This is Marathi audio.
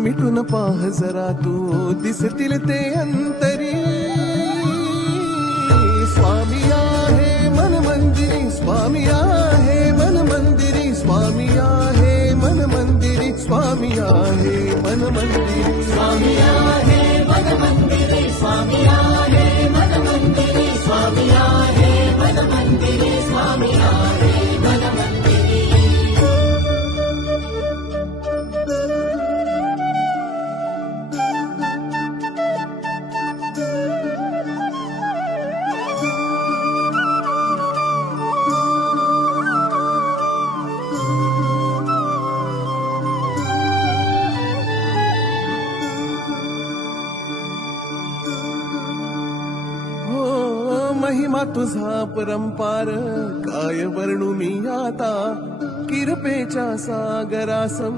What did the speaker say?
मिटून पाह जरा तू दिसतील ते अंतरी. स्वामी आहे मन मंदिरी, स्वामी आहे मन मंदिरी, स्वामी आहे मन मंदिरी, स्वामी आहे मन मंदिरी, स्वामी आहे मन मंदिरी, स्वामी आहे मन मंदिरी, स्वामी आहे मन मंदिरी, स्वामी आहे मन मंदिरी. महिमा तुझा परंपार काय वर्णू मी आता. किरपेच्या सागरासम